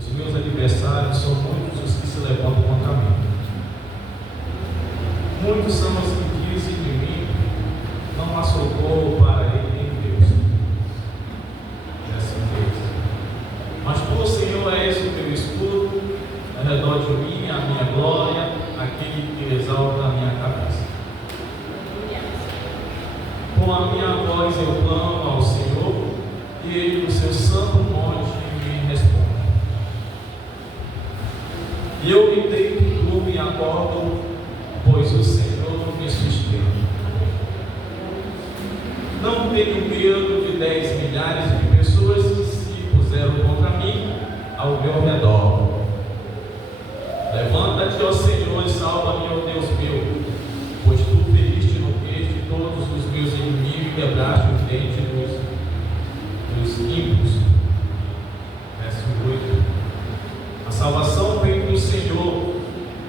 Os meus adversários são muitos os que se levantam contra mim. Muitos são os que dizem de mim: não há socorro para ele em Deus. E assim Deus. Mas tu, Senhor, és o teu escudo ao redor de mim, a minha glória, aquele que exalta a minha cabeça. Com a minha voz eu clamo ao Senhor, e ele do seu santo monte me responde. E eu me deito, durmo e acordo, pois o Senhor me sustenta. Não tenho medo de 10 milhares de pessoas que se puseram contra mim ao meu redor. Levanta-te, ó Senhor, e salva-me, ó Deus meu, pois tu feriste no peito todos os meus inimigos e quebraste o dente dos ímpios. Verso 8. A salvação vem do Senhor,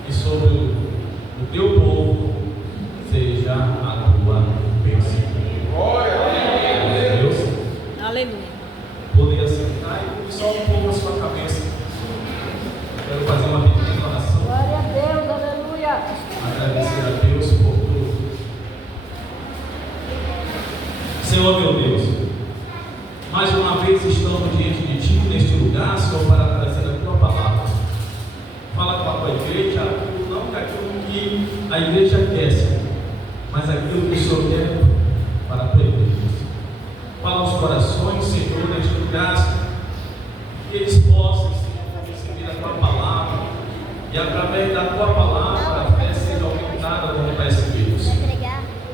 e sobre o teu povo seja a tua bênção. Glória a Deus. Aleluia. Poder assentar e só um pouco a sua cabeça. Quero fazer uma pequena oração. Glória a Deus, aleluia. Agradecer a Deus por tudo. Senhor meu Deus, mais uma vez estamos diante de Ti neste lugar, Senhor, para trazer a Tua palavra. Fala com a Tua igreja, não aquilo que a igreja quer, Senhor, mas aquilo que o Senhor quer para a Tua igreja. Fala aos corações, Senhor, neste lugar, que eles possam, Senhor, receber a Tua palavra e através da Tua palavra a fé seja aumentada como percebidos.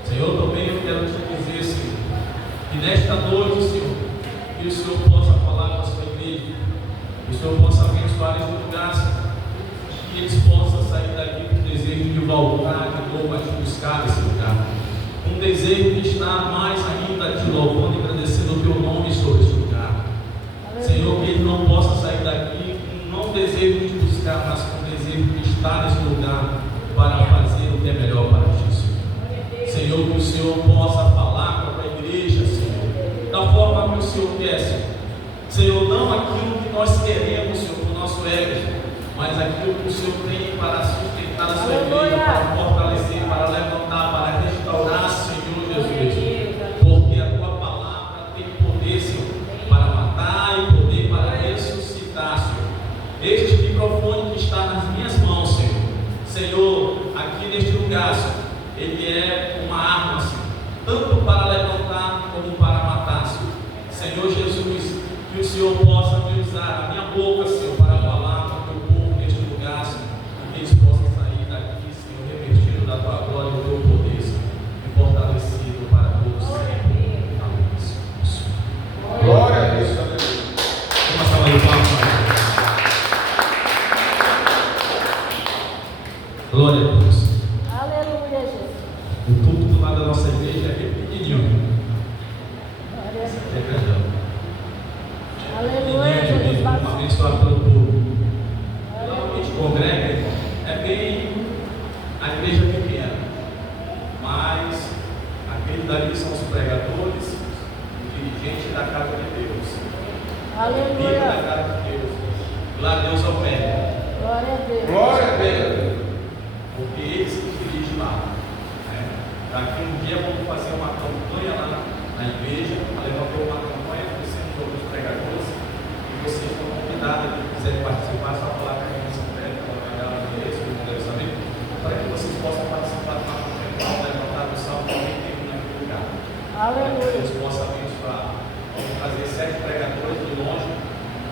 Senhor, também eu quero te dizer, Senhor, que nesta noite, Senhor, que o Senhor possa falar com a sua igreja, que o Senhor possa abençoar este lugar, Senhor, que eles possam sair daqui com o desejo de voltar de novo a te buscar nesse lugar, com o desejo de estar mais ainda te louvando e agradecendo o teu nome sobre este lugar. Senhor, que ele não possa sair daqui com não desejo de te buscar, mas com o desejo de estar nesse lugar para fazer o que é melhor para ti, Senhor. Senhor, que o Senhor possa falar com a tua igreja, Senhor, da forma que o Senhor quer, Senhor. Senhor, não aquilo que nós queremos, Senhor, para o nosso ego, mas aquilo que o Senhor tem para sustentar a sua igreja, para fortalecer, para levantar, para restaurar, Senhor Jesus. Porque a tua palavra tem poder, Senhor, para matar e poder para ressuscitar, Senhor. Este microfone que está nas minhas mãos, Senhor, Senhor, aqui neste lugar, Senhor, ele é uma arma, Senhor, tanto para levantar como para matar, Senhor. Senhor Jesus, que o Senhor possa me usar a minha boca, Senhor, para falar com o teu povo neste lugar, Senhor, e que eles possam sair daqui, Senhor, revestido da tua glória e do teu poder, Senhor, e fortalecido para todos sempre. Amém, Senhor. Glória a Deus. Vamos falar de palmas. Glória a Deus. Aleluia, Jesus. O culto do lado da nossa igreja é pequenininho. Glória a Deus. É grandão. Aleluia, Pequenininho, Jesus. abençoado pelo povo. Normalmente congrega, é bem a igreja pequena. Mas aqueles dali são os pregadores, os dirigentes da casa de Deus. Viva da Aleluia. casa de Deus. Lá Deus opera. Glória a Deus. Glória a Deus. Porque eles que dirigem lá. Daqui um dia vamos fazer uma campanha lá na igreja, levantou uma campanha oferecendo outros pregadores, e vocês estão convidados, se quiserem participar, só falar com a gente secreta, para dar o endereço, que não deve saber, para que vocês possam participar de uma campanha, levantar o salmo também tem naquele lugar. Para que Aleluia. Deus possa abençoar. Vamos fazer 7 pregadores de longe,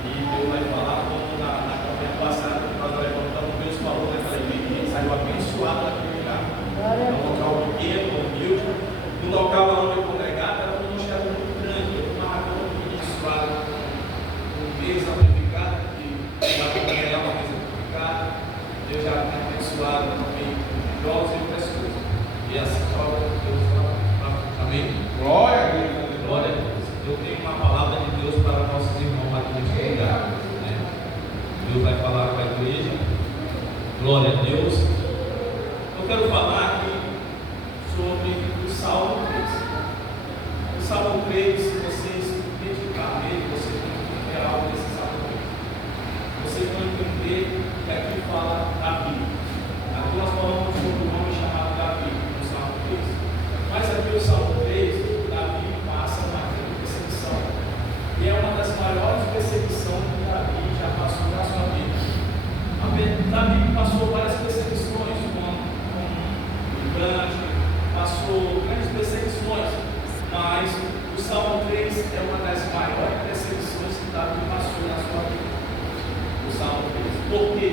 e Deus vai falar como na campanha passada, que nós levantamos, Deus falou naquela igreja, e a gente saiu abençoado naquele lugar. Glória a Um Deus. local pequeno, humilde, um local onde eu congregava era um ministério muito grande, uma rua abençoada, um mês amplificado, que já congregava uma mesa amplificada, Deus já tem abençoado também jovens e pessoas. E assim fala Deus fala. Amém? Glória a Deus. Glória a Deus. Eu tenho uma palavra de Deus para nossos irmãos aqui neste lugar. Deus vai falar com a igreja. Glória a Deus. Eu quero falar aqui sobre o Salmo 3. O Salmo 3, se vocês dedicarem nele, vocês vão ter algo desse Salmo 3. O vocês vão entender que aqui fala Davi. Aqui nós falamos sobre um homem chamado Davi, no Salmo 3. Mas aqui o Salmo 3, Davi passa uma grande perseguição. E é uma das maiores perseguições que Davi já passou na sua vida. Davi passou várias perseguições, com gigante, passou grandes perseguições, mas o Salmo 3 é uma das maiores perseguições que Davi passou na sua vida. O Salmo 3. Porque,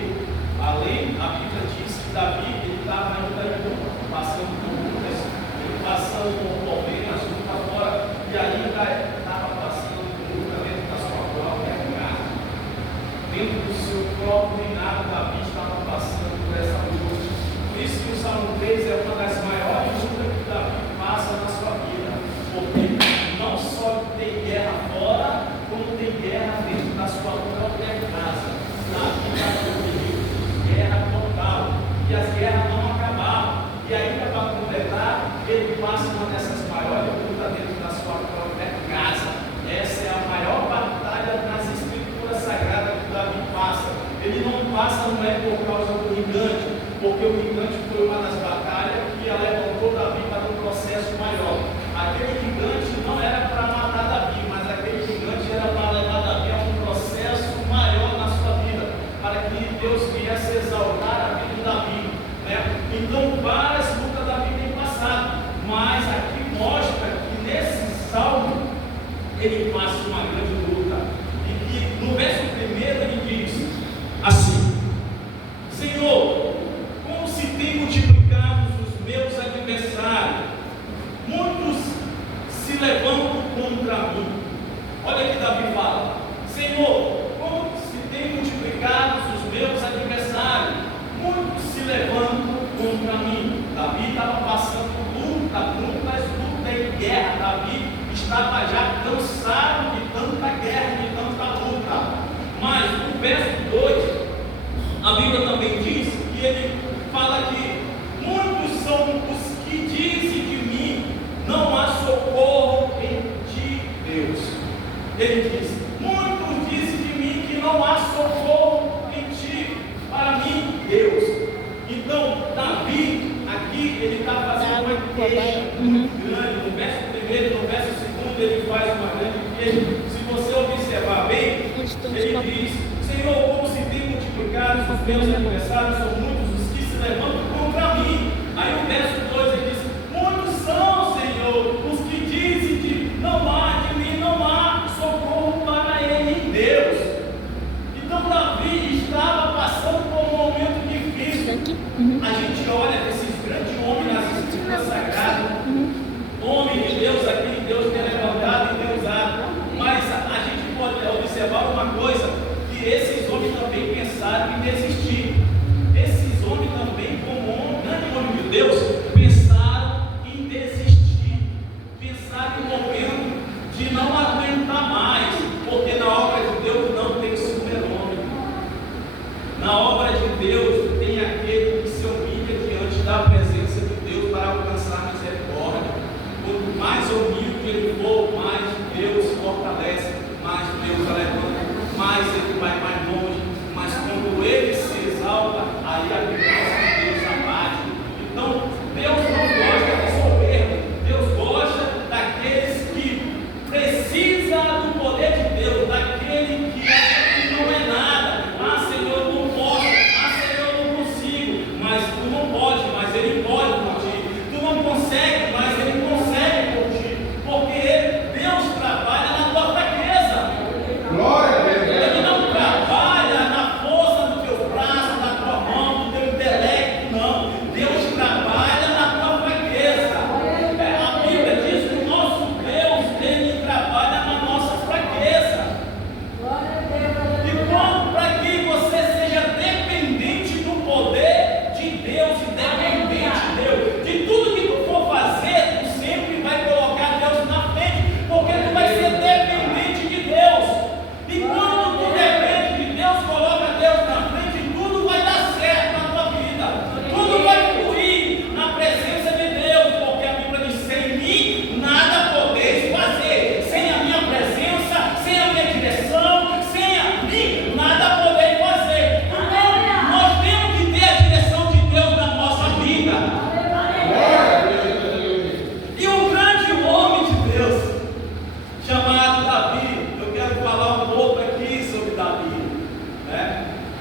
além, a Bíblia diz que Davi estava ainda passando por lutas, ele passando por problemas, luta fora, e ainda estava passando por luta dentro da sua própria casa. Dentro do seu próprio reinado, Davi estava passando por essa luta. Por isso que o Salmo 3 é uma das maiores lutas que Davi passa na sua vida. Porque não só tem guerra fora, como tem guerra dentro da sua própria casa. Davi estava no perigo, guerra total. E as guerras não acabavam. E ainda para completar, ele passa uma dessas maiores lutas dentro da sua própria casa. Essa é a maior batalha nas escrituras sagradas que Davi passa. Ele não passa, não é por causa do gigante, porque o gigante foi uma das batalhas que levantou Davi para um processo maior. Aquele gigante não era para matar Davi, mas aquele gigante era para levar Davi a um processo maior na sua vida, para que Deus viesse exaltar a vida de Davi, né? Então várias lutas Davi tem passado, mas aqui mostra que nesse salmo ele passa uma grande luta. E que no verso 1 ele diz assim: Senhor, como se tem multiplicado os meus adversários, muitos se levantam contra mim. Olha que Davi fala: Senhor, como se tem multiplicado os meus adversários, muitos se levantam contra mim. Davi estava passando lutas e guerra. Davi estava já cansado de tanta guerra, de tanta luta. Mas no verso 2, a Bíblia também diz que ele fala que muitos são os que dizem de mim, não há socorro em ti, Deus. Ele diz: muitos dizem de mim que não há socorro em ti, para mim, Deus. Então, Davi, aqui, ele está fazendo uma queixa muito grande. No verso 1, no verso 2, ele faz uma grande queixa. Se você observar bem, ele diz: Senhor, como se tem multiplicado os meus adversários, são muitos os que se levantam contra mim. Aí o verso 2 ele diz: muitos são, Senhor, os que dizem de mim não há socorro para ele em Deus. Então Davi estava passando por um momento difícil. A gente olha esses grandes homens nas escrituras sagradas, homem de Deus, aquele Deus que é levantado e endeusado. Mas a gente pode observar uma coisa, que esses homens também pensaram em desistir. Esses homens também, como grande homem de Deus, pensaram em desistir, pensaram em momento de não aguentar mais, porque na obra de Deus não tem super-homem. Na obra de Deus tem aquele que se humilha diante da presença de Deus para alcançar misericórdia. Quanto mais humilde ele for, mais Deus fortalece, mais Deus levanta, mais ele vai mais longe. Mas quando ele se exalta,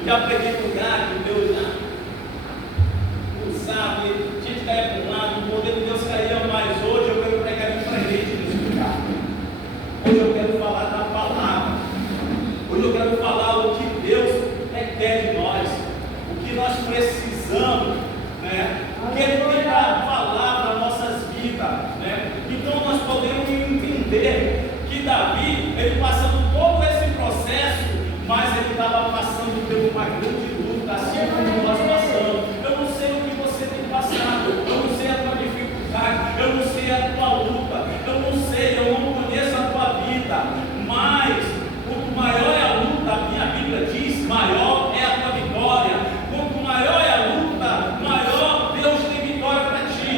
Já preguei no lugar que Deus já não sabe, a gente caia para um lado, o poder de Deus caía, mas hoje eu quero pregar diferente nesse lugar. Hoje eu quero falar da palavra. Hoje eu quero falar o que Deus requer de nós, o que nós precisamos, né? O que Ele tem para falar para nossas vidas, né? Então nós podemos entender que Davi, ele passando todo esse processo, mas ele estava passando por uma grande luta, assim como nós passamos. Eu não sei o que você tem passado, eu não sei a tua dificuldade, eu não sei a tua luta, eu não sei, eu não conheço a tua vida, mas quanto maior é a luta, a minha Bíblia diz, maior é a tua vitória. Quanto maior é a luta, maior Deus tem vitória para ti,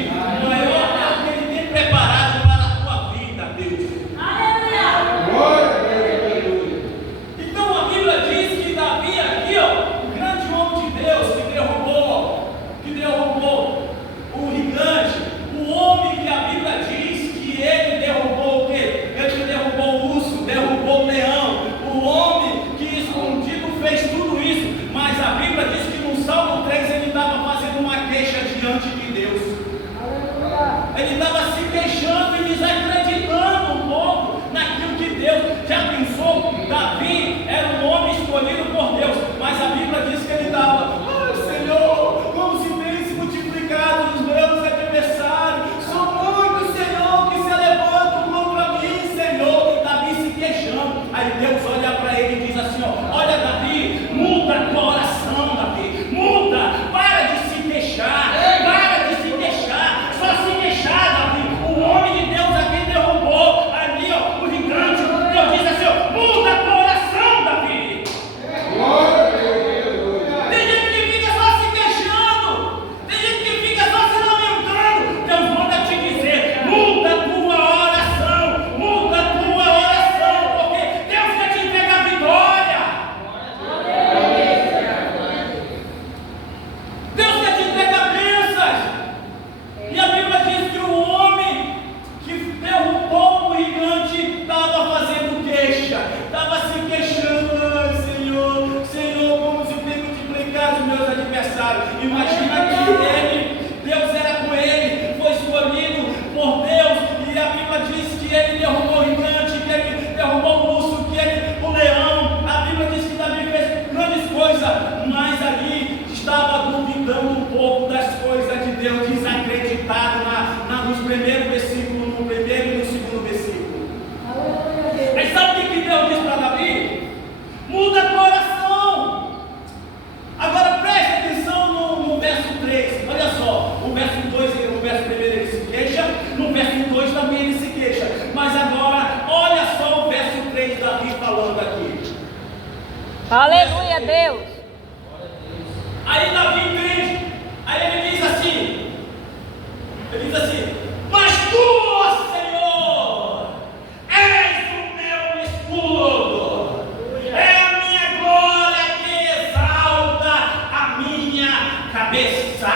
maior é o que Ele tem preparado para a tua vida, Deus. Glória a Deus, aleluia. Então a Bíblia diz que Davi aqui, ó, o grande homem de Deus que derrubou o gigante, o homem que a Bíblia diz que ele derrubou o quê? Ele derrubou o urso, derrubou o leão, o homem que escondido fez tudo isso, mas a Bíblia diz que no Salmo 3 ele estava fazendo uma queixa diante de Deus. Ele estava se queixando e desacreditando um pouco naquilo que Deus já pensou. Davi era um homem escolhido por Deus, mas a Bíblia diz que ele estava, Senhor, como se tem se multiplicado os meus adversários, são muitos, Senhor, que se levantam contra mim, Senhor. Davi se queixando, aí Deus olha para ele e diz assim, ó, olha Davi, muda a tua oração, Davi, muda, para de se queixar, só se queixar, Davi. O homem de Deus a quem derrubou ali, ó, o gigante, Deus diz assim, ó, muda a tua oração, Davi. Glória a Deus. Tem gente que fica só se queixando, tem gente que fica só se lamentando. Deus manda te dizer, muda a tua oração, muda a tua oração, porque Deus quer te entregar a vitória. Deus quer te entregar bênçãos. E a Bíblia diz que o homem que derrubou o gigante estava fazendo queixa, estava se queixando, Senhor, como se tem multiplicado os meus adversários. Imagina que Deus era com ele, foi escolhido por Deus, e a Bíblia diz que ele derrubou o gigante, que ele derrubou o urso, o leão. A Bíblia diz que Davi fez grandes coisas, mas ali estava duvidando um pouco das coisas de Deus, desacreditado nos primeiros versículos, no primeiro e no segundo versículo. Mas sabe o que Deus diz para Davi? Muda a tua oração. Agora preste atenção no verso 3. Olha só, o verso 2 e o verso 1 ele se queixa, no verso 2 também ele se queixa. Mas agora, olha só o verso 3, Davi falando aqui. Aleluia, Deus. Aí Davi entende, aí ele diz assim, mas tu, ó Senhor, és o meu escudo, é a minha glória que exalta a minha cabeça.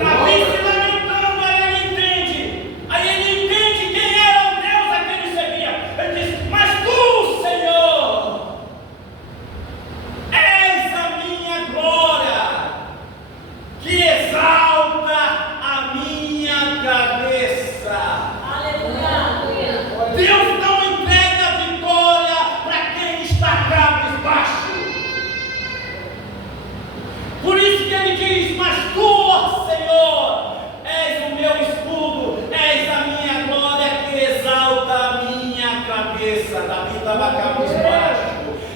Davi se lamentando, aí ele entende quem era o Deus a quem ele servia. Ele diz, mas tu, Senhor, és a minha glória que exalta a minha cabeça. Aleluia. Deus não entrega a vitória para quem está cabisbaixo. Por isso que ele diz, mas tu, Senhor, és o meu escudo, és a minha glória que exalta a minha cabeça. Davi estava cabisbaixo,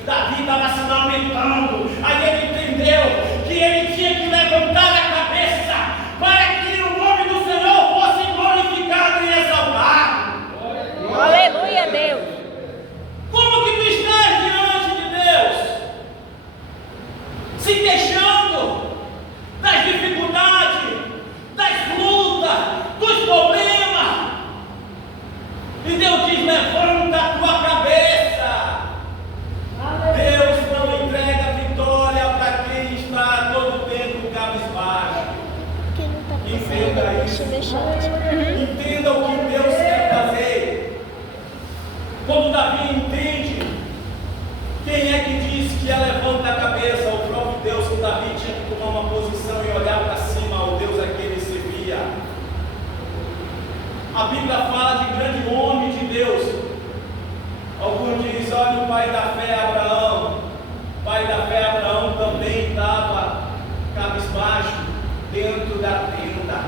Davi estava se lamentando, aí ele entendeu que ele tinha que levantar a cabeça para que o nome do Senhor fosse glorificado e exaltado. Aleluia, Deus. Como que tu estás diante de Deus? Se queixando das dificuldades, das lutas, dos problemas. E Deus diz, levanta a tua cabeça. Deus não entrega vitória para quem está todo tempo cabisbaixo. Entenda isso. Entenda o que Deus quer fazer. Quando Davi entende Quem é que diz que ia levantar a cabeça? O próprio Deus, que Davi tinha que tomar uma posição e olhar para cima, o Deus a quem ele servia. A Bíblia fala de grande homem de Deus. Alguns dizem, olha o pai da fé Abraão. O pai da fé Abraão também estava cabisbaixo dentro da tenda,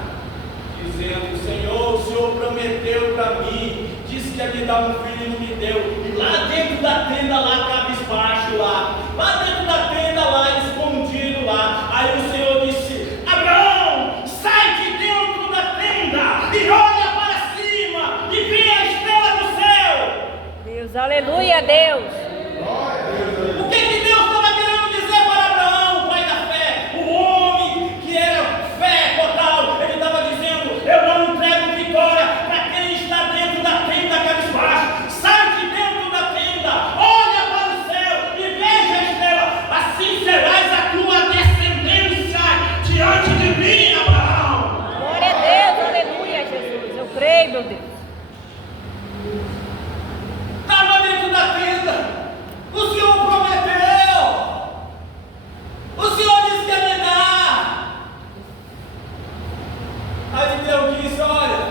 dizendo, Senhor, o Senhor prometeu para mim, disse que ia me dar um filho e não me deu. E lá dentro da tenda, lá cabisbaixo, lá dentro da tenda, lá escondido lá. Aí o Senhor disse, Abraão, sai de dentro da tenda e olha para cima e vê a estrela do céu. Deus, aleluia, Deus. O que Deus estava querendo dizer para Abraão, o pai da fé, o homem que era fé total? Ele estava dizendo, eu não entrego vitória para quem está dentro da tenda cabisbaixo. Sai de dentro da tenda, olha para o céu e veja a estrela. Assim serás a tua descendência diante de mim, Abraão. Glória a Deus, aleluia, Jesus. Eu creio, meu Deus. Estava dentro da tenda. O Senhor prometeu. O Senhor disse que ia me dar. Aí Deus disse, olha,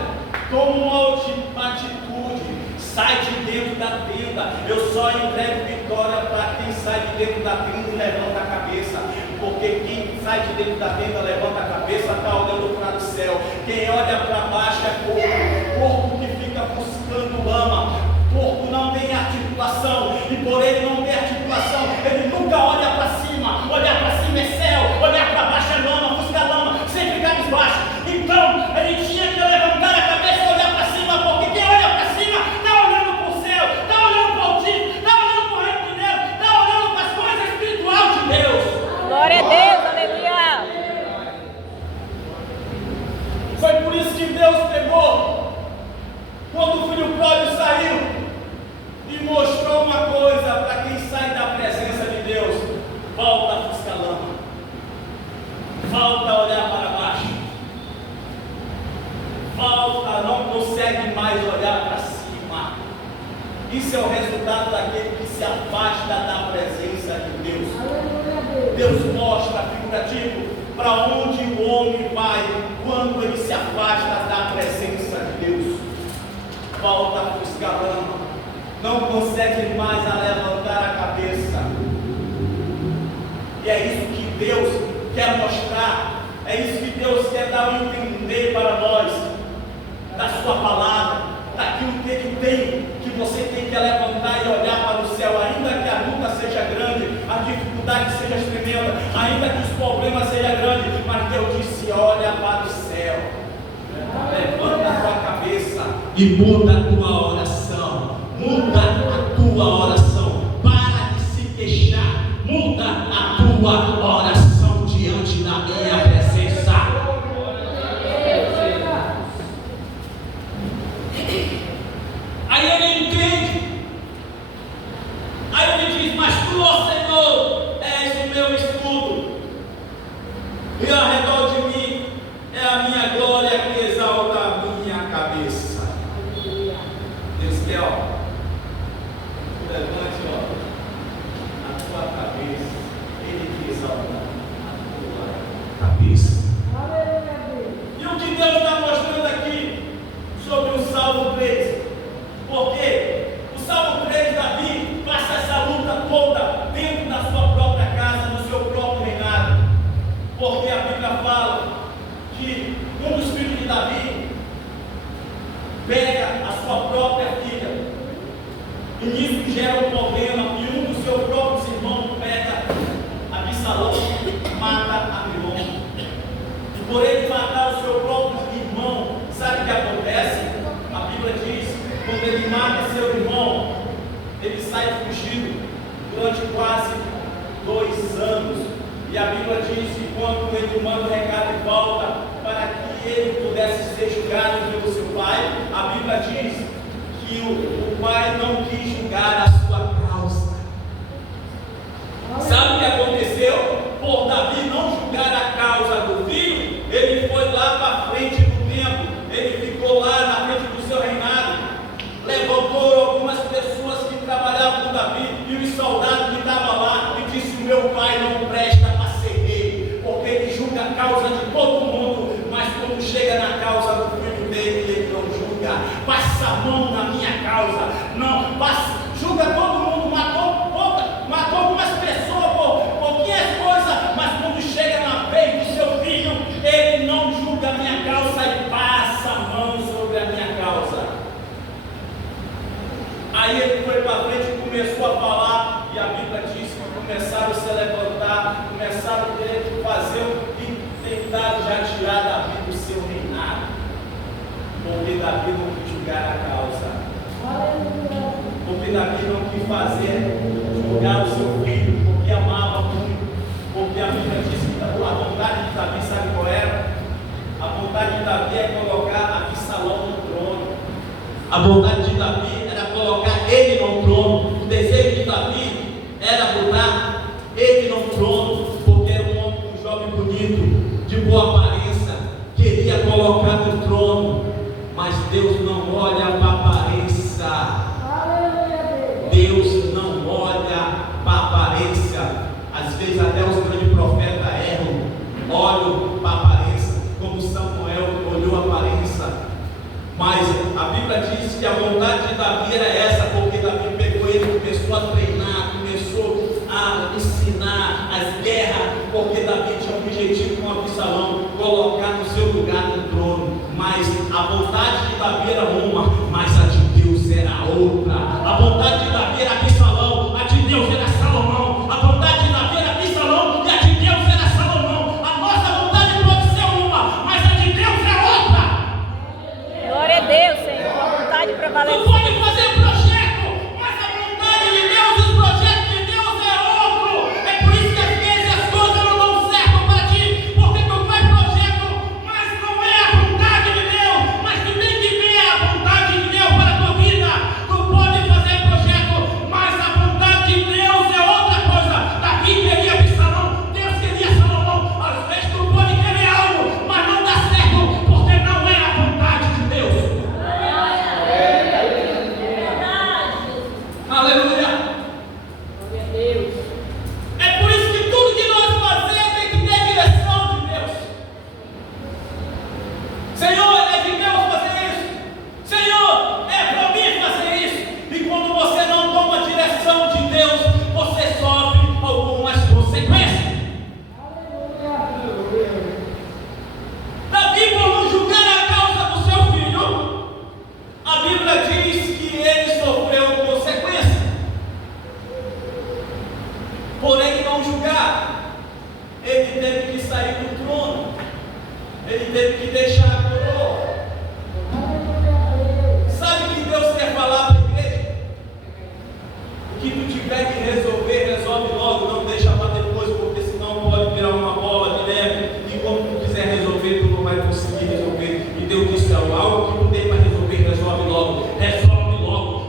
toma uma atitude, sai de dentro da tenda. Eu só entrego vitória para quem sai de dentro da tenda e levanta a cabeça. Porque quem sai de dentro da tenda, levanta a cabeça, está olhando para o céu. Quem olha para baixo é corpo que fica buscando lama. Porco não tem articulação, e por ele não ter articulação, ele nunca olha para cima. Olhar para cima é céu, olhar para baixo é lama, busca lama, sempre cabisbaixo. Então ele tinha que levantar a cabeça e olhar para cima, porque quem olha para cima está olhando para o céu, está olhando para o Altíssimo, está olhando para o reino de Deus, está olhando para as coisas espirituais de Deus. Glória a Deus, aleluia. Foi por isso que Deus pegou, quando o filho pródigo saiu, e mostrou uma coisa para quem sai da presença de Deus: volta a buscar lama, volta a olhar para baixo, volta, não consegue mais olhar para cima. Isso é o resultado daquele que se afasta da presença de Deus. Deus mostra figurativo para onde o homem vai quando ele se afasta da presença de Deus. Volta a buscar lama, não consegue mais a levantar a cabeça. E é isso que Deus quer mostrar, é isso que Deus quer dar a entender para nós, da sua palavra, daquilo que Ele tem, que você tem que levantar e olhar para o céu, ainda que a luta seja grande, a dificuldade seja tremenda, ainda que os problemas sejam grandes, mas Deus disse, olha para o céu, levanta a tua cabeça e muda a tua oração. Muda a tua oração, para de se queixar, muda a tua oração diante da minha presença. Aí ele entende, aí ele diz, mas tu, ó Senhor, és o meu escudo, e ao redor de mim é a minha glória que exalta a minha cabeça. Deus quer, ó, levante, ó, a tua cabeça, Ele te exalta a tua cabeça. E o que Deus está mostrando aqui sobre o Salmo 3? Porque o Salmo 3, Davi passa essa luta toda dentro da sua própria casa, no seu próprio reinado. Porque a Bíblia fala que um dos filhos de Davi pega a sua própria filha. E nisso gera um problema, e um dos seus próprios irmãos pega Absalão, mata Amilom. E por ele matar o seu próprio irmão, sabe o que acontece? A Bíblia diz, quando ele mata seu irmão, ele sai fugido durante quase 2 anos. E a Bíblia diz que quando ele manda o recado e volta para que ele pudesse ser julgado pelo seu pai, a Bíblia diz que o pai não quis julgar a sua causa. Sabe o que aconteceu? Por Davi não julgar a causa do filho, ele foi lá para frente do templo, ele ficou lá na frente do seu reinado, levantou algumas pessoas que trabalhavam com Davi e os soldados que começaram a se levantar, começaram a querer fazer o que tentaram já tirar Davi do seu reinado, porque Davi não quis julgar a causa. Porque Davi não quis fazer julgar o seu filho, porque amava muito, porque a Bíblia diz que a vontade de Davi, sabe qual era? A vontade de Davi é colocar Absalão no trono. A vontade de Davi era colocar ele no trono. O desejo de Davi era botar ele no trono, porque era um homem, um jovem bonito, de boa aparência, queria colocar no trono, mas Deus não olha para a aparência. Deus não olha para a aparência. Às vezes até os grandes profetas erram, olham para a aparência, como Samuel olhou a aparência. Mas a Bíblia diz que a vontade de Davi era essa, porque Davi pegou ele, começou a treinar, começou a ensinar as guerras, porque Davi tinha um objetivo com Absalão, colocar no seu lugar no trono. Mas a vontade de Davi era uma, mas a de Deus era outra. A vontade de Davi era Absalão, a de Deus era Salomão. A vontade de Davi era Absalão e a de Deus era Salomão. A nossa vontade pode ser uma, mas a de Deus é outra. Glória a Deus, Senhor. A vontade Tu prevalece. pode fazer projeto, mas a vontade de Deus e os projetos de Deus é outro. É por isso que às vezes as coisas não dão certo para ti, porque tu faz projeto, mas não é a vontade de Deus. Mas tu tem que ver a vontade de Deus para a tua vida. Tu pode fazer projeto, mas a vontade de Deus é outra coisa. Davi queria Absalão, Deus queria Salomão. Às vezes tu pode querer algo, mas não dá certo, porque não é a vontade de Deus. Aleluia! Glória a Deus. É por isso que tudo que nós fazemos tem que ter direção de Deus. Senhor, é de Deus fazer isso. Senhor, é para mim fazer isso. E quando você não toma a direção de Deus, você sofre algumas consequências. Davi, por não julgar a causa do seu filho, a Bíblia diz que ele sofreu consequências. Porém, não julgar, ele teve que sair do trono, ele teve que deixar a coroa. Sabe o que Deus quer falar para a igreja? O que tu tiver que resolver, resolve logo, não deixa para depois, porque senão pode virar uma bola de neve, e quando tu quiser resolver, tu não vai conseguir resolver. E Deus disse: algo que tu tem para resolver, resolve logo,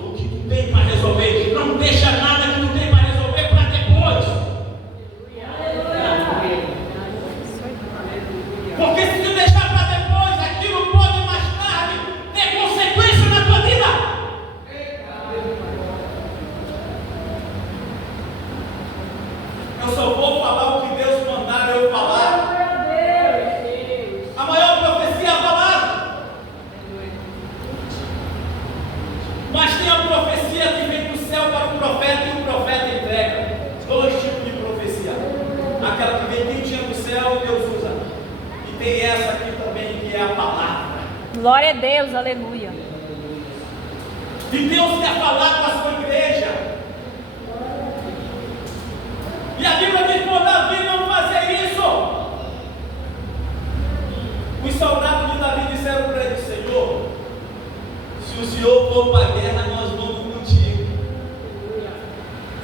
o que tu tem para resolver, não deixa nada que tu tem para resolver para depois. Porque se tu deixar para depois, aquilo pode mais tarde ter consequência na tua vida. Eu só vou falar o que Deus mandar eu falar. A maior profecia é a palavra. Mas tem a profecia que vem do céu para o profeta e o profeta entrega. Dois tipos de profecia. Aquela que vem quentinha do céu, Deus usa. E tem essa aqui também, que é a palavra. Glória a Deus, aleluia. E Deus quer falar com a sua igreja. E a Bíblia diz para Davi não fazer isso. Os soldados de Davi disseram para ele: Senhor, se o Senhor for para a guerra, nós vamos contigo.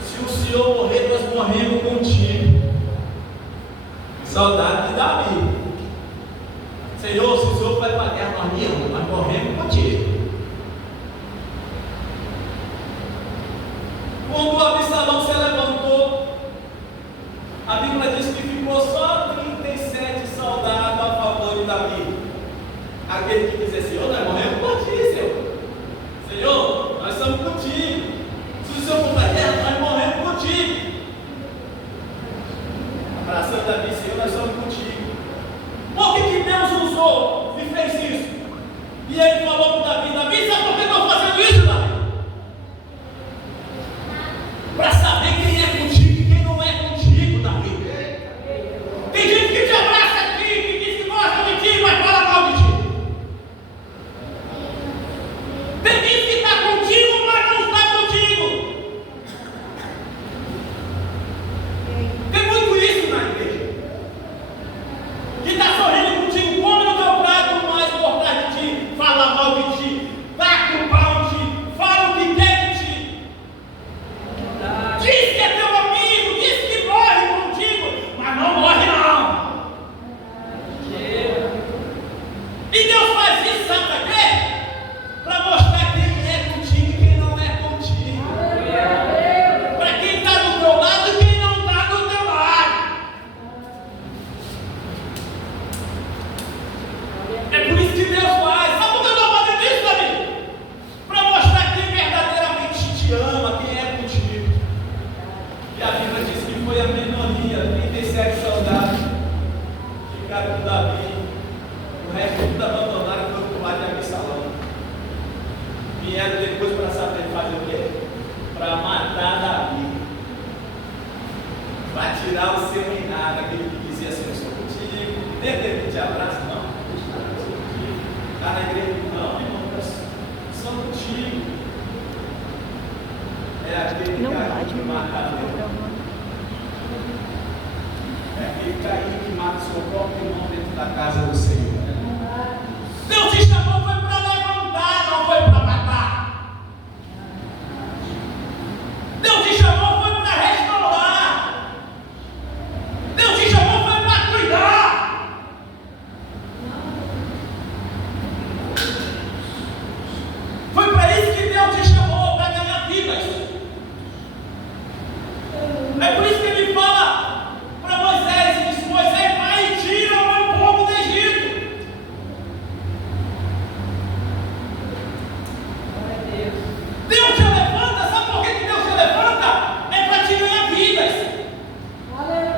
Se o Senhor morrer, nós morremos contigo. Soldado de Davi: Senhor, se o Senhor vai para a guerra, nós morremos contigo. Quando o Absalão se levantou, a Bíblia diz que ficou só 37 soldados a favor de Davi. Aquele que dizia: Senhor, nós morremos por ti, Senhor. Senhor, nós somos contigo. Se o Senhor for para a guerra, nós morremos contigo. Abraçando Davi: Senhor, nós somos contigo. Por que Deus usou e fez isso? E ele falou para Davi: Davi, sabe por que eu estou fazendo isso, Davi? Para saber quem é contigo e quem não é contigo, Davi. Tem gente que te abraça aqui, que diz que gosta de ti, mas fala mal de ti. aqueles 7 soldados ficaram com Davi, o resto tudo abandonaram e foram para o lado de Absalão. Vieram depois para saber fazer o quê? Para matar Davi, para tirar o seu reinado, aquele que dizia assim: eu sou contigo, nem te abraço, não, eu sou contigo. Está na igreja, não, irmão, eu sou contigo. É aquele cara que mata Deus. É aquele Caim que mata o seu próprio irmão dentro da casa do Senhor. Deus te chamou foi para levantar, não foi para matar. Deus te chamou foi para restaurar. Deus te chamou foi para cuidar. Foi para isso que Deus te chamou, para ganhar vidas. É por isso que ele fala para Moisés, e diz: Moisés, vai e tira o meu povo do Egito. Deus te levanta, sabe por que Deus te levanta? É para te ganhar vidas.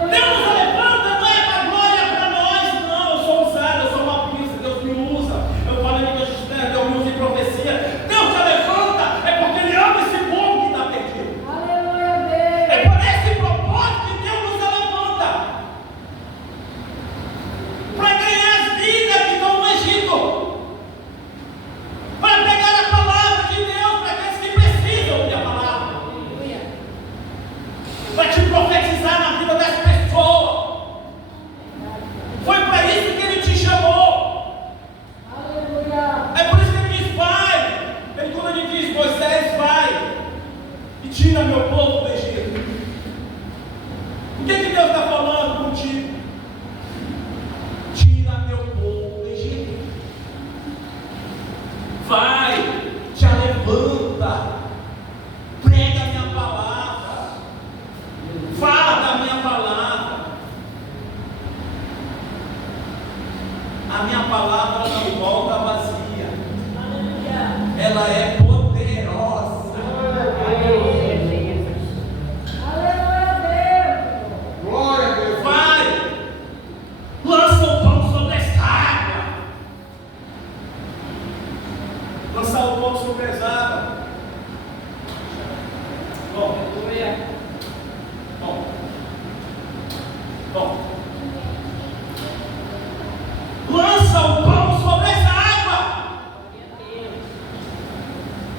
Deus nos levanta, não é para glória para nós, não. Eu sou usado, eu sou uma pinça, Deus me usa. Eu falo em Deus, Deus me usa em profecia. Deus te levanta, é porque Ele ama esse povo que está perdido. É por esse propósito que Deus nos levanta, para ganhar as vidas que estão no Egito, para pegar a palavra de Deus para aqueles que precisam ouvir a palavra, para te profetizar na vida das pessoas. Foi para isso que Ele te chamou. É por isso que Ele diz: vai. Quando Ele diz: Moisés, vai e tira meu povo do Egito. O que Deus está falando contigo? Tira meu povo do Egito. Vai, te levanta, prega a minha palavra, fala da minha palavra. A minha palavra não volta vazia, ela é poderosa. Glória a Deus. Vai, lança o pão sobre essa água. Lançar o pão sobre essa água. Bom. Lança o pão sobre essa água.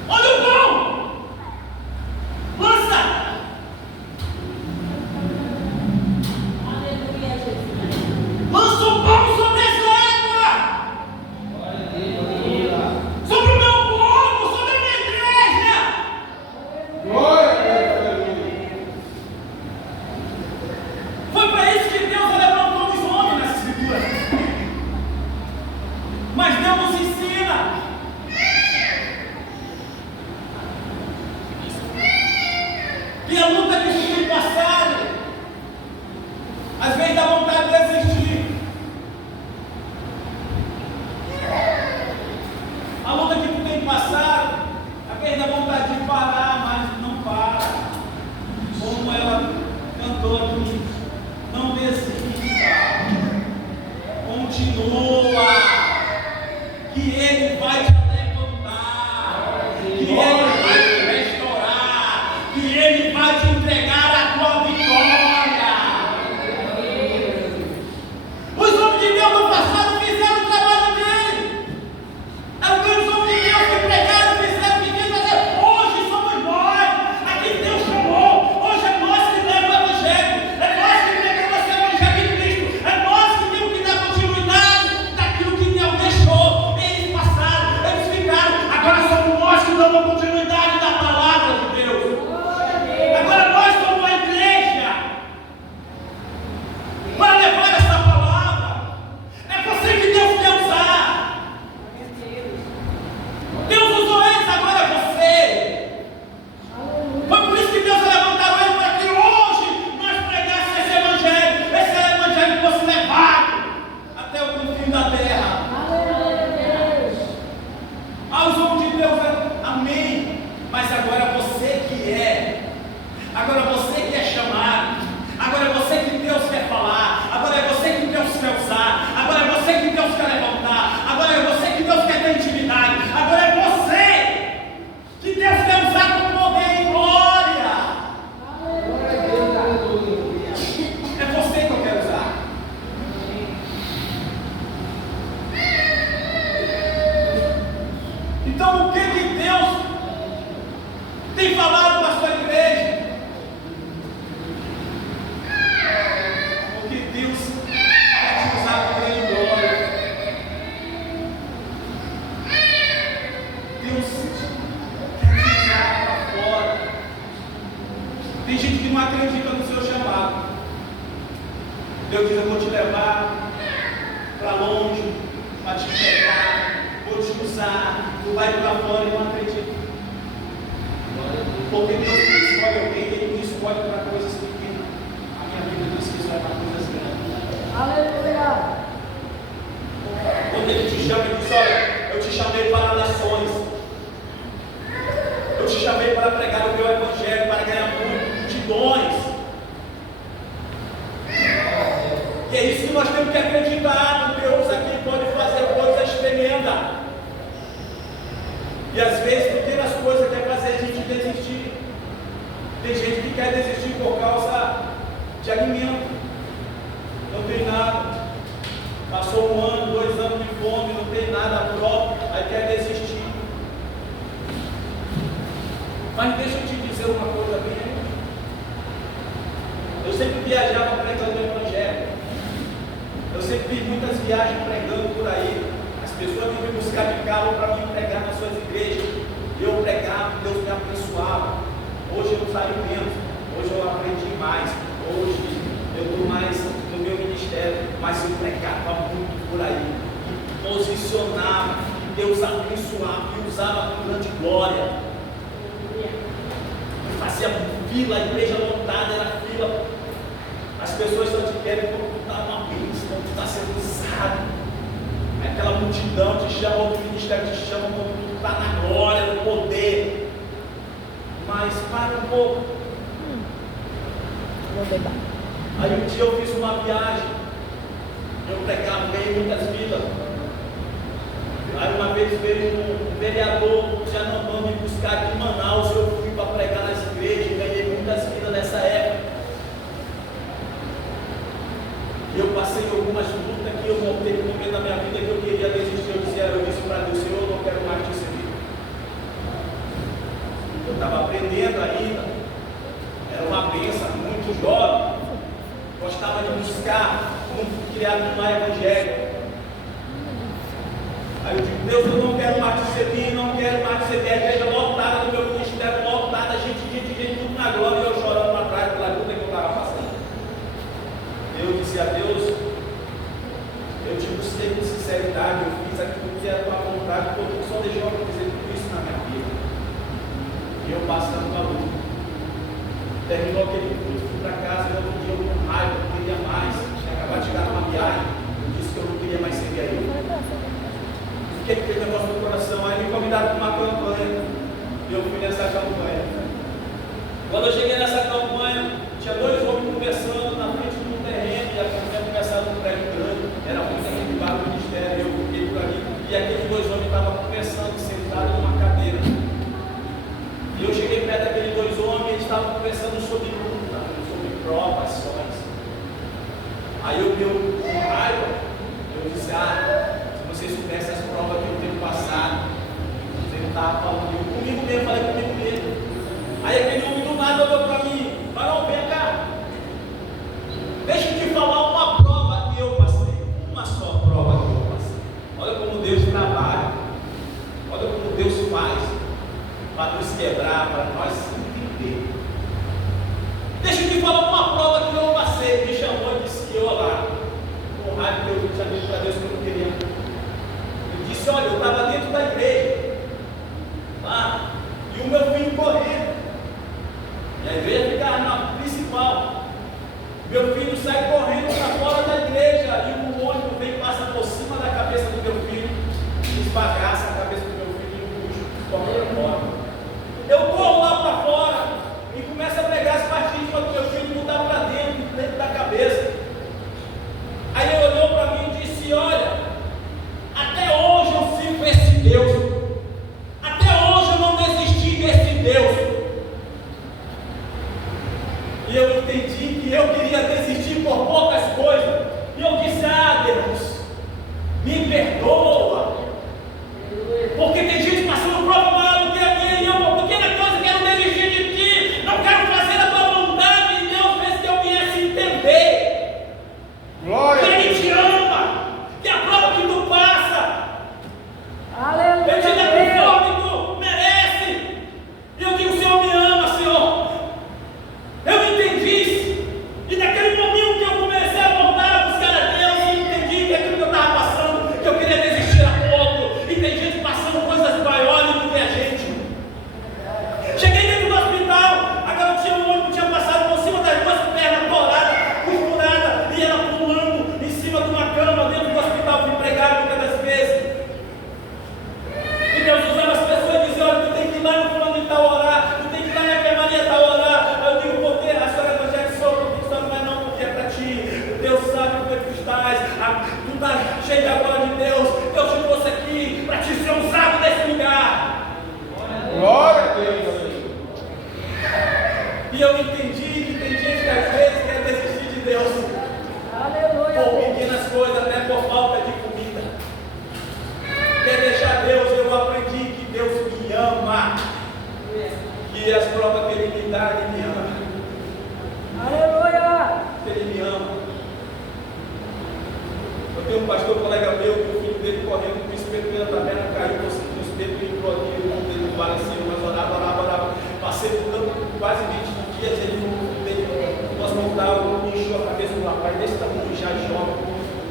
Olha o pão. Lança. Lança o pão sobre essa água. Sobre o meu povo, sobre a minha igreja. Glória a Deus. Foi para isso que Deus levantou os homens nessa escritura. Mas Deus nos ensina que a luta que tu tem passado, às vezes dá vontade de desistir. A luta que tu tem passado, às vezes dá vontade de parar, mas não para. Como ela cantou aqui: não desista, continua, que Ele vai te levantar, que Ele vai te restaurar, que Ele vai te entregar a tua vitória. Os homens de Deus no passado fizeram o trabalho dele. Alguns homens de Deus que pregaram, fizeram o que tinha que fazer. Hoje somos nós, a quem Deus chamou. Hoje é nós que levamos o Evangelho, é nós que pregamos esse Evangelho de Cristo, é nós que temos que dar continuidade daquilo que Deus deixou. Eles passaram, eles ficaram, agora somos nós que damos continuidade da palavra de Deus. Agora nós somos a igreja para levar essa palavra. É você que Deus quer usar. Deus usou eles, agora é você. Foi por isso que Deus levantou eles para que hoje nós pregássemos esse evangelho que fosse levado até o fim da terra. Aos homens de Deus, amém. Mas agora você que é, agora você que é chamado, agora você que Deus quer falar. Tem gente que não acredita no seu chamado. Deus diz: eu vou te levar para longe, para te pegar, vou te usar, tu vai para fora e não acredita. Porque Deus não escolhe alguém, Ele não escolhe para coisas pequenas. A minha vida diz que isso é para coisas grandes. Aleluia. Quando Ele te chama, Ele diz: olha, eu te chamei para nações. Eu te chamei para pregar o meu evangelho, para ganhar multidões. E é isso que nós temos que acreditar no Deus aqui pode fazer coisas tremendas. E às vezes, pequenas coisas quer fazer a gente desistir. Tem gente que quer desistir por causa de alimento. Não tem nada. Passou 1 ano, 2 anos de fome, não tem nada próprio, aí quer desistir. Mas deixa eu te dizer uma coisa bem. Eu sempre viajava pregando o Evangelho. Eu sempre fiz muitas viagens pregando por aí. As pessoas vinham me buscar de carro para me pregar nas suas igrejas. Eu pregava, Deus me abençoava. Hoje eu saio menos. Hoje eu aprendi mais. Hoje eu estou mais no meu ministério. Mas eu pregava muito por aí. E posicionava. E Deus abençoava. E usava com grande glória. Eu fazia fila, a igreja lotada, era fila. As pessoas só te querem quando tu está uma bênção, quando tu está sendo usado. Aquela multidão te chama, outro ministério te chama quando tu está na glória, no poder. Mas para um pouco. Aí um dia eu fiz uma viagem. Eu pregava, ganhei muitas vidas. Aí uma vez veio um vereador de Anambã me buscar aqui em Manaus. Eu fui para pregar nas igrejas e ganhei muitas vidas nessa época. E eu passei algumas lutas que eu voltei no momento da minha vida que eu queria desistir. Eu disse para Deus: Senhor, eu não quero mais te servir. Eu estava aprendendo ainda. Era uma bênção, muito jovem. Gostava de buscar, muito criado no evangelho. Aí eu digo: Deus, eu não quero mais te servir, não quero mais te servir. A igreja lotada do meu ministério, lotada, gente, tudo na glória, e eu chorando lá atrás pela luta que eu estava passando. Eu disse a Deus: eu te busquei com sinceridade, eu fiz aquilo que era a tua vontade, porque tu só deixou eu fazer tudo isso na minha vida. E eu passando a luta. Terminou aquele culto, fui para casa, e outro dia eu com raiva, não queria mais. Tinha acabado de chegar numa viagem, eu disse que eu não queria mais servir a ele. Fiquei com aquele negócio no coração, aí me convidaram para uma campanha. E eu fui nessa campanha. Quando eu cheguei nessa campanha, tinha 2 homens conversando na frente de um terreno, e a campanha começava num prédio grande, era muito aquele para o ministério, eu fiquei por ali, e aqueles 2 homens estavam conversando, sentados numa cadeira. E eu cheguei perto daqueles 2 homens, e eles estavam conversando sobre luta, sobre provações. Aí eu deu com raiva, eu disse: se vocês soubessem as provas que eu tenho passado, você não estava falando. Eu comigo mesmo, falei comigo mesmo. Aí aquele homem do nada olhou para mim: Varão, vem cá. Deixa eu te falar uma prova que eu passei. Uma só prova que eu passei. Olha como Deus trabalha. Olha como Deus faz para nos quebrar, para nós entender. Deixa eu te falar uma prova que eu passei. Me chamou e disse que eu lá. Com raiva, eu tinha dito para Deus que eu não queria. Ele disse: olha, eu estava dentro da igreja. Lá. E o meu filho correndo. E a igreja ficava na principal. Meu filho sai correndo para fora da igreja. E o ônibus vem e passa por cima da cabeça do meu filho. Esbagaça a cabeça do meu filho e o puxa para fora. Eu corro lá para fora e começo a pegar as pastilhas para o meu filho botar para dentro da cabeça. Aí ele olhou para mim e disse: olha, até hoje eu sigo esse Deus. Até hoje eu não desisti desse Deus. E eu entendi que eu queria desistir por poucas coisas. E eu disse: Deus, me perdoa. Porque tem gente passando prova maior do que a minha. E eu, por pequena coisa, quero desistir de ti. Não quero fazer a tua vontade. E Deus fez que eu viesse entender. Glória. Que Ele te ama. Que a prova que tu passa, Aleluia. Ele te dá conforme tu merece. E eu digo: o Senhor me ama, Senhor. entendi que tem gente que às vezes quer desistir de Deus Aleluia, por Deus. pequenas coisas, até por falta de comida. Quer deixar Deus, eu aprendi que Deus me ama. Que as provas que Ele me dá, Ele me ama. Aleluia. Ele me ama. Eu tenho um pastor colega meu, que o filho dele correndo com o espelho pela taberna, caiu, o espelho entrou aqui, o irmão dele faleceu, mas orava. Passei por quase 20 dias, ele nós montávamos, encheu a cabeça do rapaz, desse tamanho, já jovem,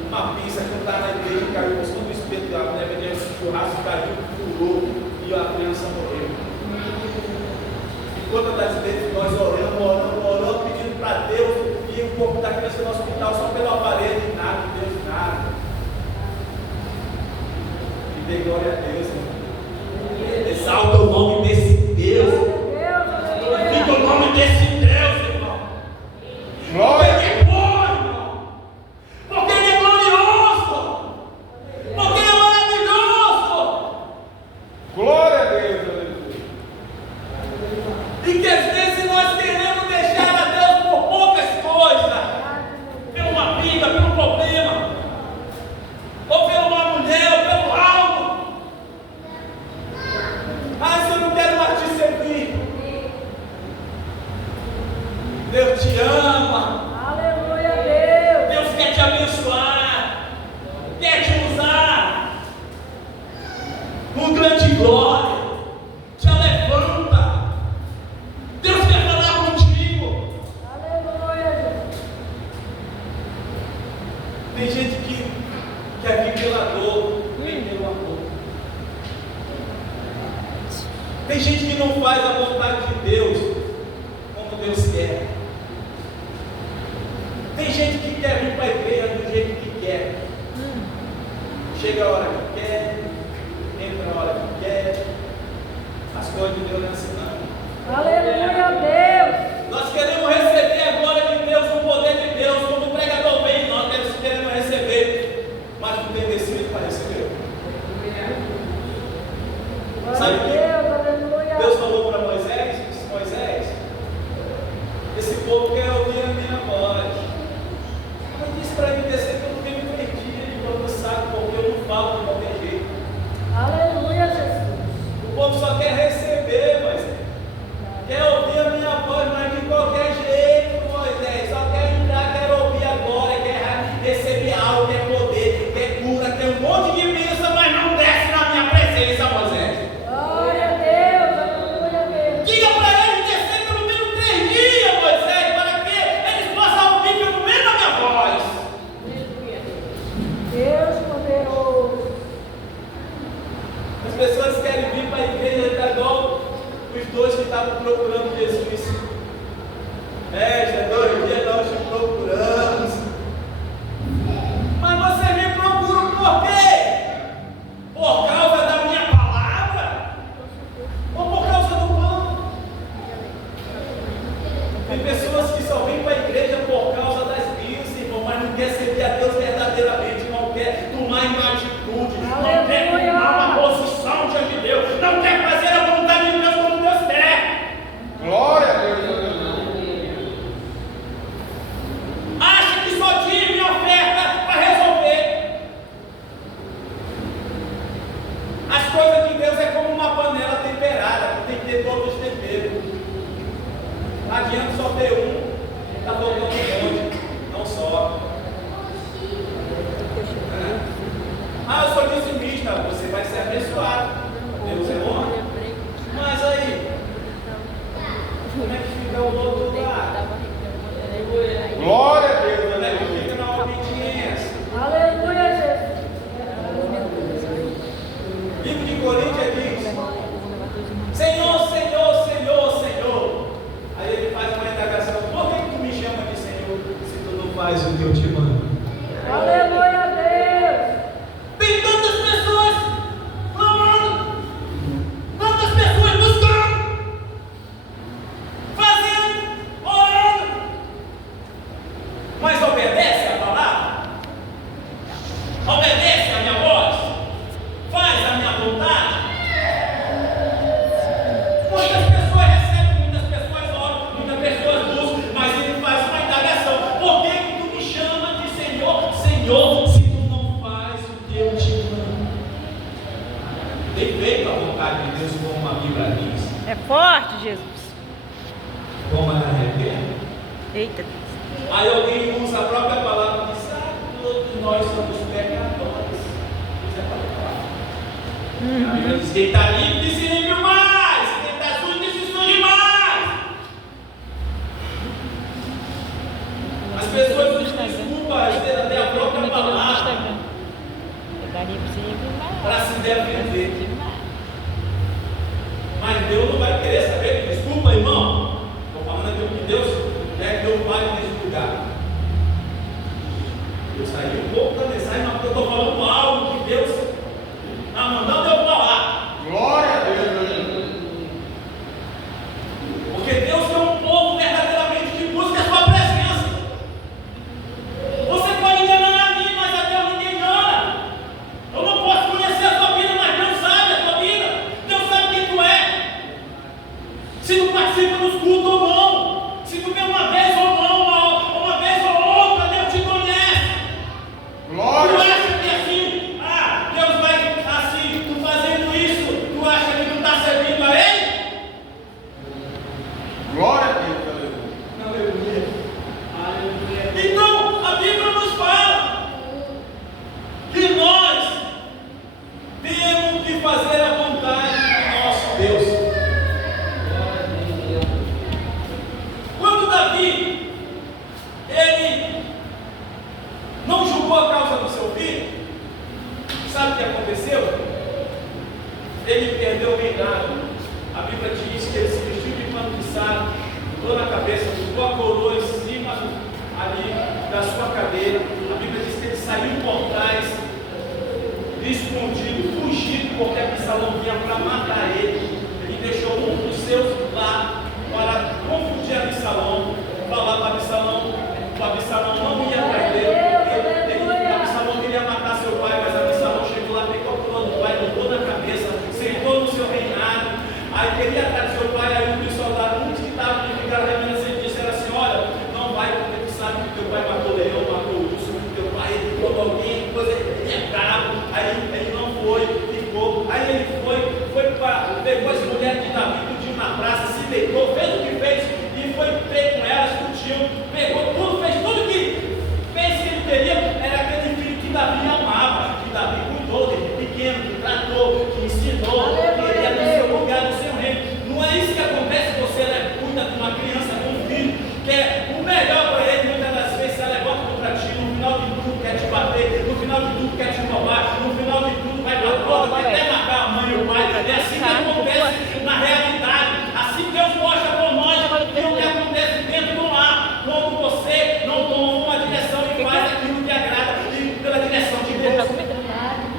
uma pizza que não estava na igreja, caiu por cima do espelho da mulher, de churrasco, caiu, pulou, e a criança morreu. E quantas das vezes nós oramos, pedindo para Deus, e o corpo da criança no hospital só pelo aparelho, e nada, Deus nada. E dê glória a Deus, irmão. Exalta o nome desse Deus. Fica o nome desse Deus, irmão. Porque Ele é bom, irmão. Porque Ele é glorioso. Porque Ele é maravilhoso. Glória a Deus, aleluia. E que às vezes nós queremos deixar a Deus por poucas coisas, pela uma briga, pelo problema, ou pela uma mulher, ou pelo algo. Ah, se eu não quero mais te servir. Deus te ama. Aleluia, Deus. Deus quer te abençoar. Quer te usar. Com grande glória. Te levanta. Deus quer falar contigo. Aleluia. Tem gente que quer vir pela dor, vem pelo amor. Tem gente que não faz a vontade de Deus como Deus quer. Tem gente que quer vir para a igreja do jeito que quer. Chega a hora que quer, entra a hora que quer. As coisas de Deus não é assim não. Aleluia, Deus. Nós queremos receber a glória de Deus, o poder de Deus. Quando o pregador vem, nós queremos receber. Mas não tem descido para receber. Sabe o que Deus falou para Moisés? Disse, Moisés, esse povo quer ouvir a minha voz. Mas disse para mim descer que eu não tenho perdido. Ele falou, sabe, porque eu não falo de qualquer jeito. Aleluia, Jesus. O povo só quer receber, Moisés. Quer ouvir a minha voz, mas de qualquer jeito, Moisés. Só quer entrar, quer ouvir agora, quer receber algo, quer poder, quer cura, quer um monte de bênção, mas não desce na minha presença, Moisés. Glória a Deus. Aleluia, Deus. Diga para eles descer pelo menos 3 dias, Moisés, para que eles possam ouvir pelo menos a minha voz. Deus poderoso. As pessoas querem vir para a igreja, tá igual os dois que estavam procurando Jesus. Já 2 dias nós te procuramos. Mas você me procura por quê? Por causa da minha palavra? Ou por causa do pão? Tem pessoas que só vêm para a igreja por causa das bênçãos, irmão, mas não quer servir a Deus verdadeiramente, não quer tomar uma atitude, não quer tomar uma posição diante de Deus, não quer fazer a vontade de Deus como Deus quer. Glória a Deus, aleluia. Acha que só dízimo e oferta para resolver. As coisas de Deus é como uma panela temperada, que tem que ter todos os temperos. Não adianta só ter um, está faltando um monte, não só. Eu sou dizimista, você vai ser abençoado. Deus é bom. Mas aí, como é que fica o outro lado? Glória a Deus, Como é que aleluia. fica na obediência? Aleluia, Jesus. Livro de Coríntios diz: Senhor, Senhor, Senhor, Senhor. Aí ele faz uma indagação: por que tu me chama de Senhor se tu não faz o que eu te mando? Aleluia, Deus. Tem tantas pessoas clamando, tantas pessoas buscando, fazendo, orando, mas obedece a palavra? Obedece a minha voz? Faz a minha vontade? Muitas pessoas recebem, muitas pessoas oram, muitas pessoas buscam. Eita. Aí alguém usa a própria palavra e diz: todos nós somos pecadores. Isso é palavra. A Bíblia diz: quem está limpo se limpe mais, quem está sujo se suje mais. As pessoas usam desculpa, até a própria palavra para se defender. Mas Deus não vai querer saber. Desculpa, irmão. Estou falando aqui que Deus é meu pai nesse lugar. Eu saí um pouco da mensagem, mas eu estou falando algo que Deus está mandando eu falar. Glória a Deus. Porque Deus é um povo verdadeiramente que busca a sua presença. Você pode enganar a mim, mas a Deus ninguém engana. Eu não posso conhecer a tua vida, mas Deus sabe a tua vida. Deus sabe quem tu é. Se tu participa dos cultos ou não, se tu vem uma vez ou não, uma vez ou outra, Deus te conhece. Glória. Tu acha que assim, Deus vai assim, tu fazendo isso, tu acha que tu está servindo a Ele? Glória a Deus. Aleluia. Então, a Bíblia nos fala que nós temos que fazer a vontade do nosso Deus. Quando Davi, ele não julgou a causa do seu filho, sabe o que aconteceu? Ele perdeu o reinado. A Bíblia diz que ele se vestiu de pano de saco, botou na cabeça, botou a coroa em cima ali da sua cadeira. A Bíblia diz que ele saiu por trás, escondido, fugido, porque Absalão vinha para matar ele. Ele deixou um dos seus lá para confundir Absalão, falar para Absalão. O Absalão não ia atrás dele. Absalão queria matar seu pai, mas Absalão chegou lá, pegou a coroa do pai, botou na cabeça, sentou no seu reinado. Aí queria atrás do seu pai, aí um dos soldados, um que estavam que ficaram reminiscendo, disseram assim: olha, não vai, porque tu sabe que teu pai matou o leão, matou o urso, teu pai matou alguém, coisa, ele é bravo. Aí ele não foi, ficou. Aí ele foi para, pegou as mulheres de Davi, tudinho na praça, se deitou, fez o que fez, e foi ter com elas, tudinho, pegou tudo, fez tudo que fez que ele queria. Era aquele filho que Davi amava, que Davi cuidou desde pequeno, que tratou, que ensinou, que queria no seu lugar, no seu reino. Não é isso que acontece, você cuida de uma criança, de um filho, que é o melhor para ele. Muitas das vezes ela levanta contra ti, no final de tudo quer te bater, no final de tudo quer te roubar, no final de tudo vai para fora, vai até matar a mãe e o pai. É assim que acontece na realidade. Assim Deus mostra para nós que o que acontece dentro do lar, quando você não toma uma direção e faz aquilo que agrada e pela direção de Deus.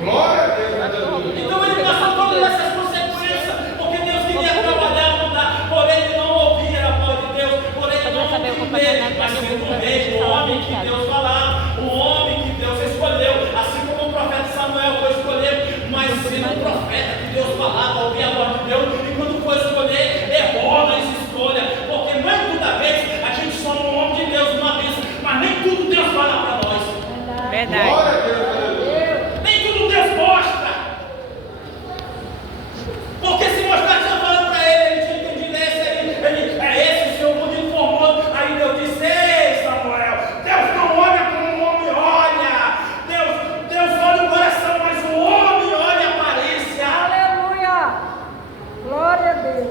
Glória a Deus. Então ele passou todas essas consequências, porque Deus queria trabalhar, mudar, porém ele não ouvia a voz de Deus, porém ele não ouvia, mas sendo um rei, o homem que Deus falava, o homem que Deus escolheu, assim como o profeta Samuel foi escolhido, mas sendo um profeta que Deus falava, ouvia a voz de Deus, e quando foi escolher, errou nas escolhas, porque não é toda vez a gente só um homem de Deus, uma vez, mas nem tudo Deus fala para nós. Verdade. Glória a Deus. Nem tudo Deus mostra. Porque se mostrar que você falando para ele, ele tinha entendido esse aí, ele é esse o seu mundo informou. Aí Deus disse: ei, Samuel, Deus não olha como um homem olha. Deus olha o coração, mas o homem olha a aparência. Aleluia. Glória a Deus.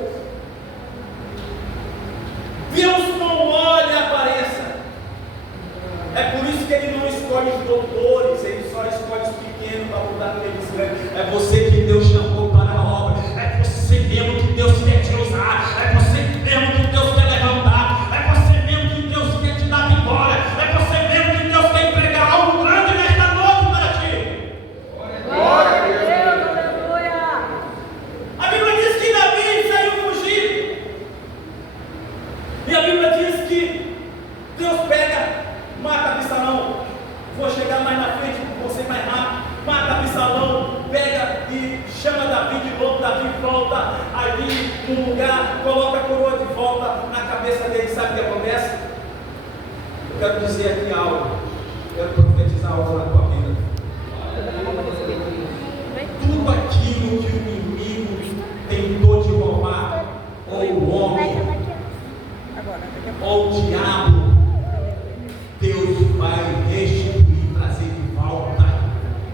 Deus não olha a aparência. É por isso que ele não escolhe os doutores, ele só escolhe os pequenos para mudar aqueles grandes. É você que Deus chamou para a obra, é você mesmo que Deus quer te usar, é você mesmo que Deus quer levantar, é você mesmo que Deus quer te dar vitória, é você mesmo que Deus quer entregar algo grande nesta noite para ti. Glória a Deus. Aleluia. A Bíblia diz que Davi saiu fugido, e a Bíblia diz que Deus pega, mata Absalão. Vou chegar mais na frente com você mais rápido. Mata Absalão, pega e chama Davi de novo. Davi volta ali no lugar, coloca a coroa de volta na cabeça dele. Sabe o que acontece? Eu quero dizer aqui algo, eu quero profetizar algo na tua vida. Tudo aquilo que o inimigo tentou te roubar, ou o homem, ou o diabo, Deus vai restituir, trazer de volta.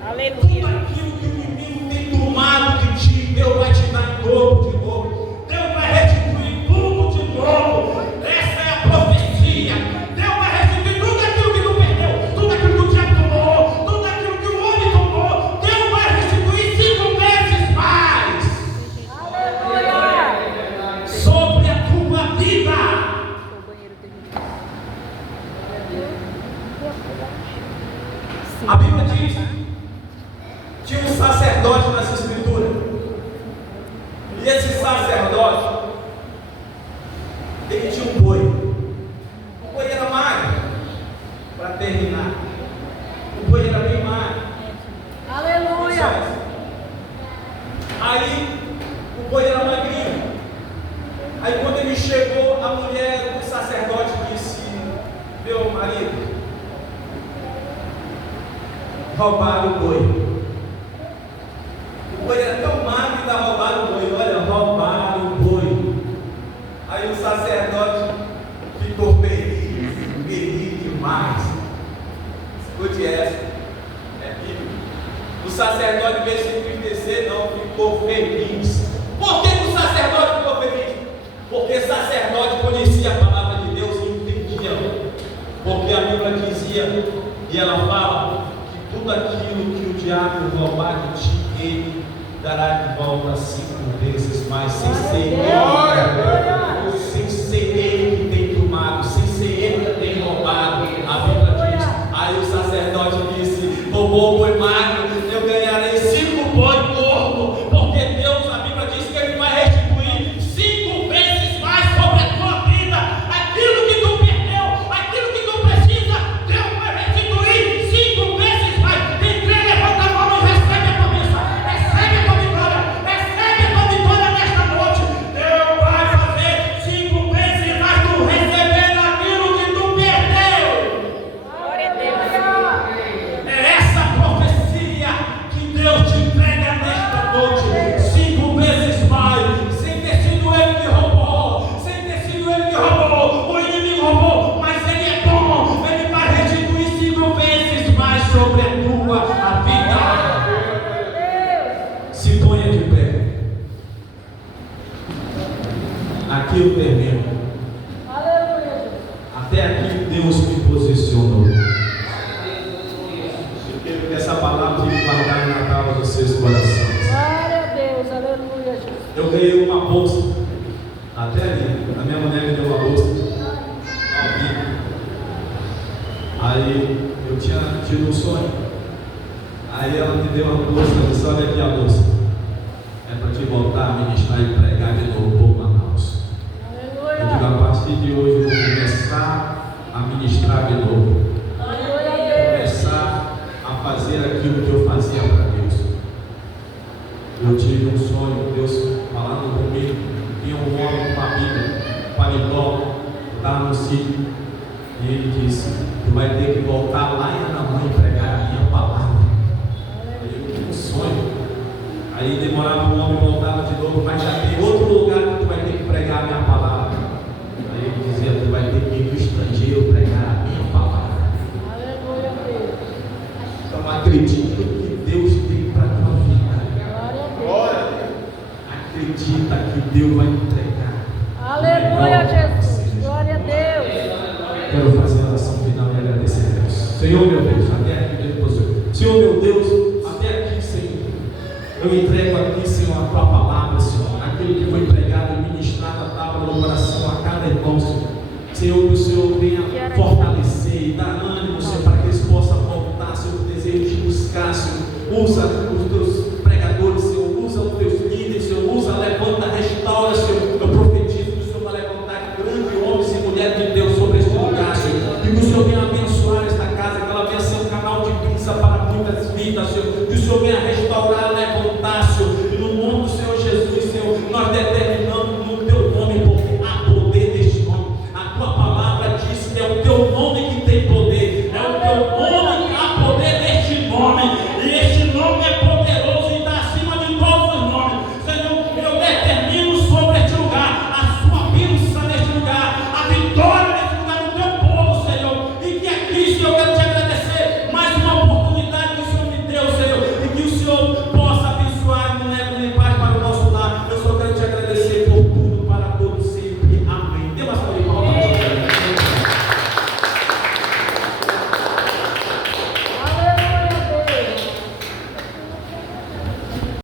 Aleluia. Tudo aquilo que o inimigo tem tomado de ti, Deus vai te dar em dobro de novo. Deus vai restituir tudo de novo. Essa é a profecia. Deus vai restituir tudo aquilo que tu perdeu, tudo aquilo que o diabo tomou, tudo aquilo que o homem tomou. Deus vai restituir 5 vezes mais sobre a tua vida. A Bíblia diz: tinha um sacerdote nessa escritura, e esse sacerdote, ele tinha um boi. O boi era magro, para terminar, o boi era bem magro. Aleluia. Aí o boi era magrinho. Aí quando ele chegou, a mulher do sacerdote disse: meu marido, roubaram o boi. O boi era tão magro que ainda roubaram o boi. Olha, roubaram o boi. Aí o sacerdote ficou feliz demais. Escute essa, é bíblico. O sacerdote, em vez de se entristecer, não, ficou feliz. Por que o sacerdote ficou feliz? Porque o sacerdote conhecia a palavra de Deus e entendia. Porque a Bíblia dizia, e ela fala, tudo aquilo que o diabo roubar de ti, ele dará de volta 5 vezes mais, sem ser ele que tem tomado, sem ser ele que tem roubado. A Bíblia diz, aí o sacerdote disse: roubou o boi magro, eu ganharei 5 boi gordo, porque Deus, a Bíblia diz que ele vai restituir 5 vezes mais sobre a tua vida. Aquilo que tu perdeu, aquilo que tu precisa, Deus vai restituir 5 vezes mais. Quem crê, levanta a mão e recebe a promessa, recebe a tua vitória, recebe a tua vitória nesta noite. Deus vai fazer 5 vezes mais tu recebendo aquilo que tu perdeu. Glória a Deus. É essa profecia que Deus te entrega nesta noite, 5 vezes mais, sem ter sido ele que roubou, sem ter sido ele que roubou, o inimigo roubou, mas ele é bom, ele vai restituir 5 vezes mais sobre a tua vida. Se ponha de pé. Aqui eu termino. Até aqui Deus me posicionou. Eu quero que essa palavra fique guardada na tábua dos seus corações. Glória a Deus. Aleluia, Jesus. Eu ganhei uma bolsa, até ali, a minha mulher me deu uma bolsa, novinha. Aí eu tinha tido um sonho, aí ela me deu uma bolsa, eu disse: olha aqui a bolsa, é para te voltar a ministrar e pregar de novo por Manaus. Eu digo: a partir de hoje eu vou começar a ministrar de novo, começar a fazer aquilo que eu fazia para Deus. Eu tive um sonho, Deus falando comigo, vinha um homem com a Bíblia, paletó, estava no sítio, e ele disse: tu vai ter que voltar lá em Anamã e pregar a minha palavra. Aí eu tive um sonho, aí demorava o homem, voltava de novo, mas já tem outro lugar que tu vai ter que pregar a minha palavra. Aí ele dizia: tu vai ter que ir para o estrangeiro pregar a minha palavra. Aleluia, Deus. Então acredita que Deus tem para a tua vida. Glória a Deus. Acredita que Deus vai entregar. Aleluia, Jesus. Glória a Deus. Quero fazer a oração final e agradecer a Deus. Senhor meu Deus, até aqui Deus. Senhor meu Deus, até aqui, Senhor, eu entrego aqui, Senhor, a tua palavra, Senhor, aquilo que foi pregado e ministrado a tábua no coração a cada irmão, Senhor. Senhor, que o Senhor venha fortalecer e dar ânimo, Senhor, para que eles possam voltar, Senhor, o desejo de buscar, Senhor. Usa